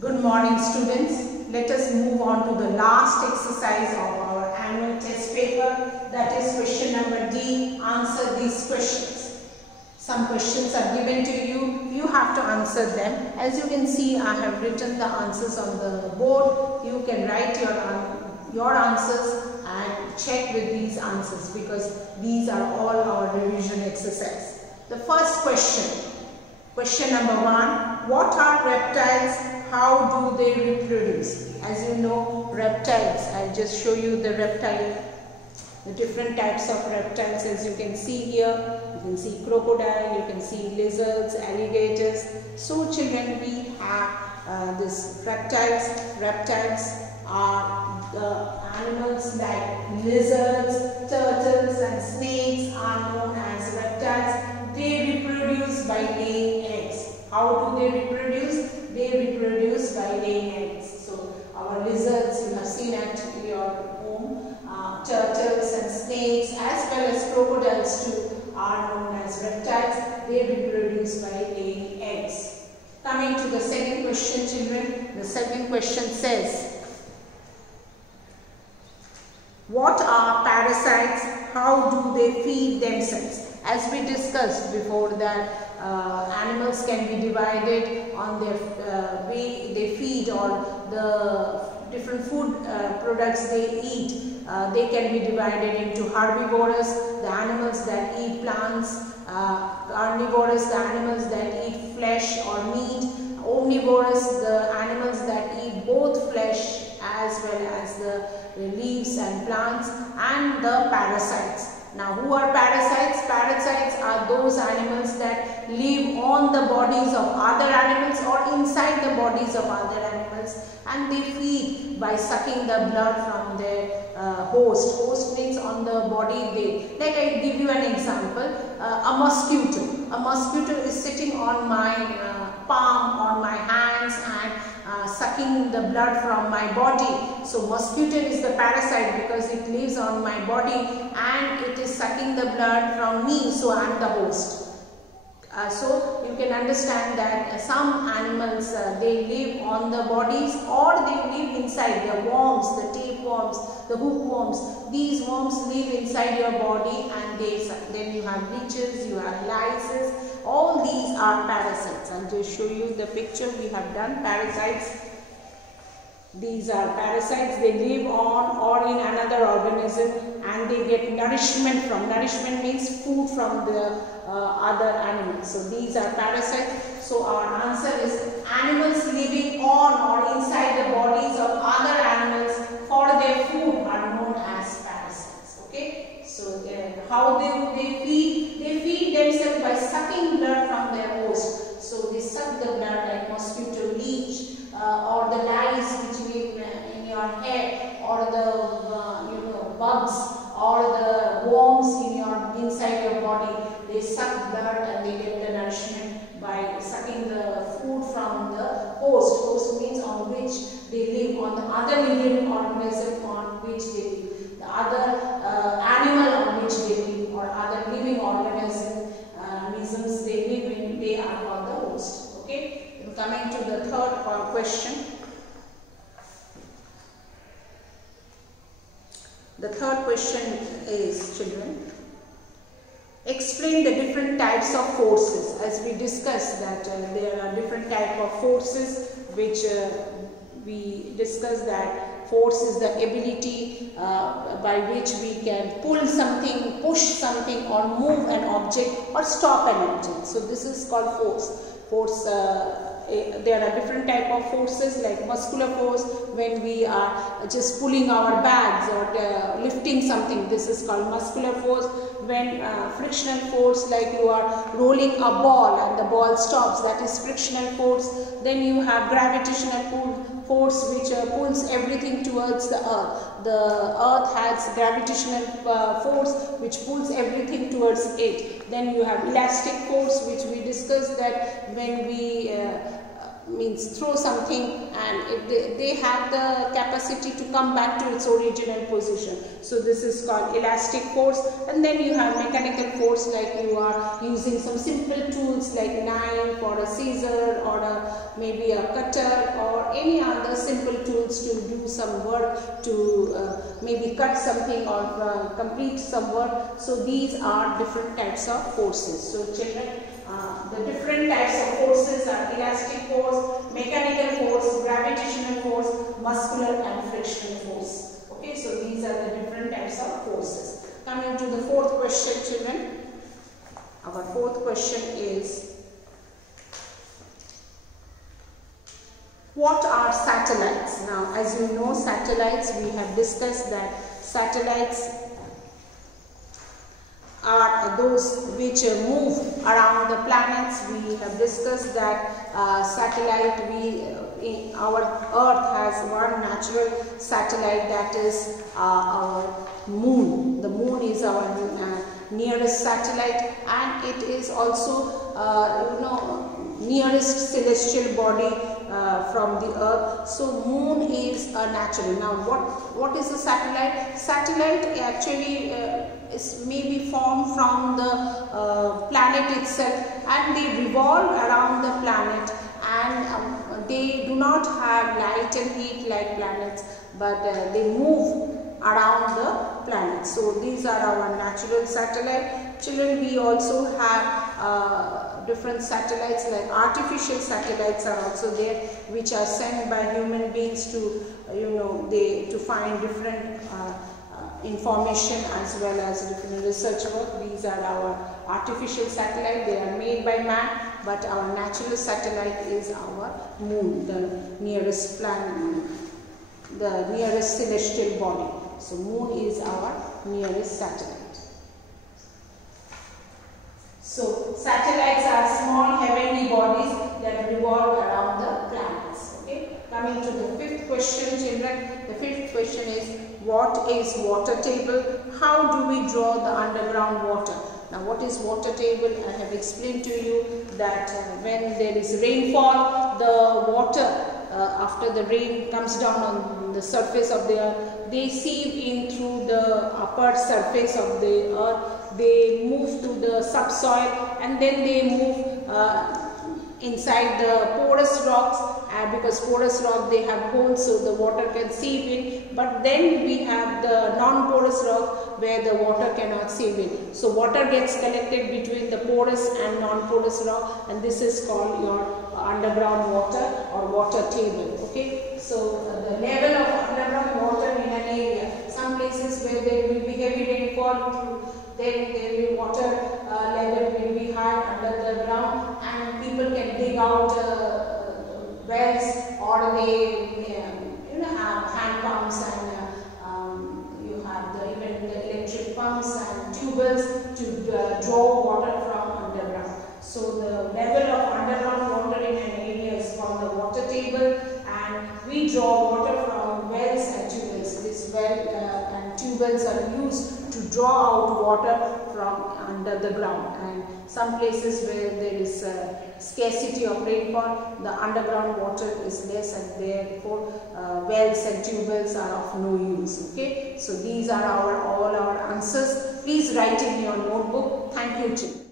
Good morning, students. Let us move on to the last exercise of our annual test paper, that is question number D. Answer these questions. Some questions are given to you. You have to answer them. As you can see, I have written the answers on the board. You can write your answers and check with these answers because these are all our revision exercise. The first question number 1. What are reptiles? How do they reproduce? As you know, reptiles, I'll just show you the different types of reptiles. As you can see here, you can see crocodile, you can see lizards, alligators. So children, we have this reptiles. Reptiles are the animals like lizards, turtles and snakes are known as reptiles. They reproduce by laying eggs. How do they reproduce? They reproduce by laying eggs. So our lizards you have seen at your home, turtles and snakes as well as crocodiles too are known as reptiles. They reproduce by laying eggs. Coming to the second question, children. The second question says, what are parasites? How do they feed themselves? As we discussed before that animals can be divided on their way they feed or the different food products they eat. They can be divided into herbivorous, the animals that eat plants, carnivorous, the animals that eat flesh or meat, omnivorous, the animals that eat both flesh as well as the leaves and plants, and the parasites. Now, who are parasites? Parasites are those animals that live on the bodies of other animals or inside the bodies of other animals, and they feed by sucking the blood from their host. Host means on the body. Like I give you an example, a mosquito. A mosquito is sitting on my palm, on my hands, and sucking the blood from my body. So mosquito is the parasite because it lives on my body and it is sucking the blood from me, so I am the host. So you can understand that some animals they live on the bodies or they live inside. The worms, the tapeworms, the hookworms, these worms live inside your body and then you have leeches, you have lices. All these are parasites. I'll just show you the picture we have done. Parasites. These are parasites. They live on or in another organism and they get nourishment from. Nourishment means food from the other animals. So these are parasites. So our answer is animals living on or inside the bodies of other animals for their food are known as parasites. Okay. So how they feed? They feed themselves by sucking blood from their host. So they suck the blood like mosquito, leech, or the lice which live in your hair, or the bugs, or the worms inside your body. They suck blood and they get the nourishment by sucking the food from the host. Host means on which they live, on the other living organism on which they live, the other animal on which they live, or other living organisms they live in, they are called the host. Okay. Coming to the third question. The third question is, children, explain the different types of forces. As we discussed that there are different types of forces which we discussed that force is the ability by which we can pull something, push something, or move an object or stop an object. So this is called force. Force. There are different type of forces like muscular force when we are just pulling our bags or lifting something. This is called muscular force. When frictional force, like you are rolling a ball and the ball stops, that is frictional force. Then you have gravitational force which pulls everything towards the earth. The earth has gravitational force which pulls everything towards it. Then you have elastic force which we discussed that when we means throw something and they have the capacity to come back to its original position. So this is called elastic force. And then you have mechanical force, like you are using some simple tools like knife or a scissor or a maybe a cutter or any other simple tools to do some work, to maybe cut something or complete some work. So these are different types of forces. So children, the different types of forces are elastic force, mechanical force, gravitational force, muscular and frictional force. Okay, so these are the different types of forces. Coming to the fourth question, children. Our fourth question is, what are satellites? Now, as you know, satellites, we have discussed that satellites are those which move around the planets. We have discussed that our Earth has one natural satellite, that is our moon. The moon is our nearest satellite, and it is also nearest celestial body from the Earth. So moon is a natural. Now what is a satellite? Satellite actually is maybe formed from the planet itself, and they revolve around the planet, and they do not have light and heat like planets, but they move around the planet. So these are our natural satellite. Children, we also have different satellites, like artificial satellites are also there, which are sent by human beings to to find different information as well as different research work. These are our artificial satellite. They are made by man, but our natural satellite is our moon, the nearest planet, the nearest celestial body. So moon is our nearest satellite. So satellites are small heavenly bodies that revolve around the planets. Okay. Coming to the fifth question, children. The fifth question is, what is water table? How do we draw the underground water? Now, what is water table? I have explained to you that when there is rainfall, the water after the rain comes down on the surface of the earth, they sieve in through the upper surface of the earth. They move to the subsoil, and then they move inside the porous rocks, because porous rock, they have holes so the water can seep in. But then we have the non-porous rock where the water cannot seep in. So water gets collected between the porous and non-porous rock, and this is called your underground water or water table. Okay, so the level of underground water in an area, some places where there will be heavy rainfall, then the water level will be high under the ground, and people can dig out wells, or they have hand pumps, and you have even the electric pumps and tubers to draw water from underground. So the level of underground water in an area is called the water table, and we draw water from wells and tubers. This well and tubers are used to draw out water from under the ground, and some places where there is scarcity of rainfall, the underground water is less, and therefore wells and tubers are of no use. Okay, so these are all our answers. Please write in your notebook. Thank you, children.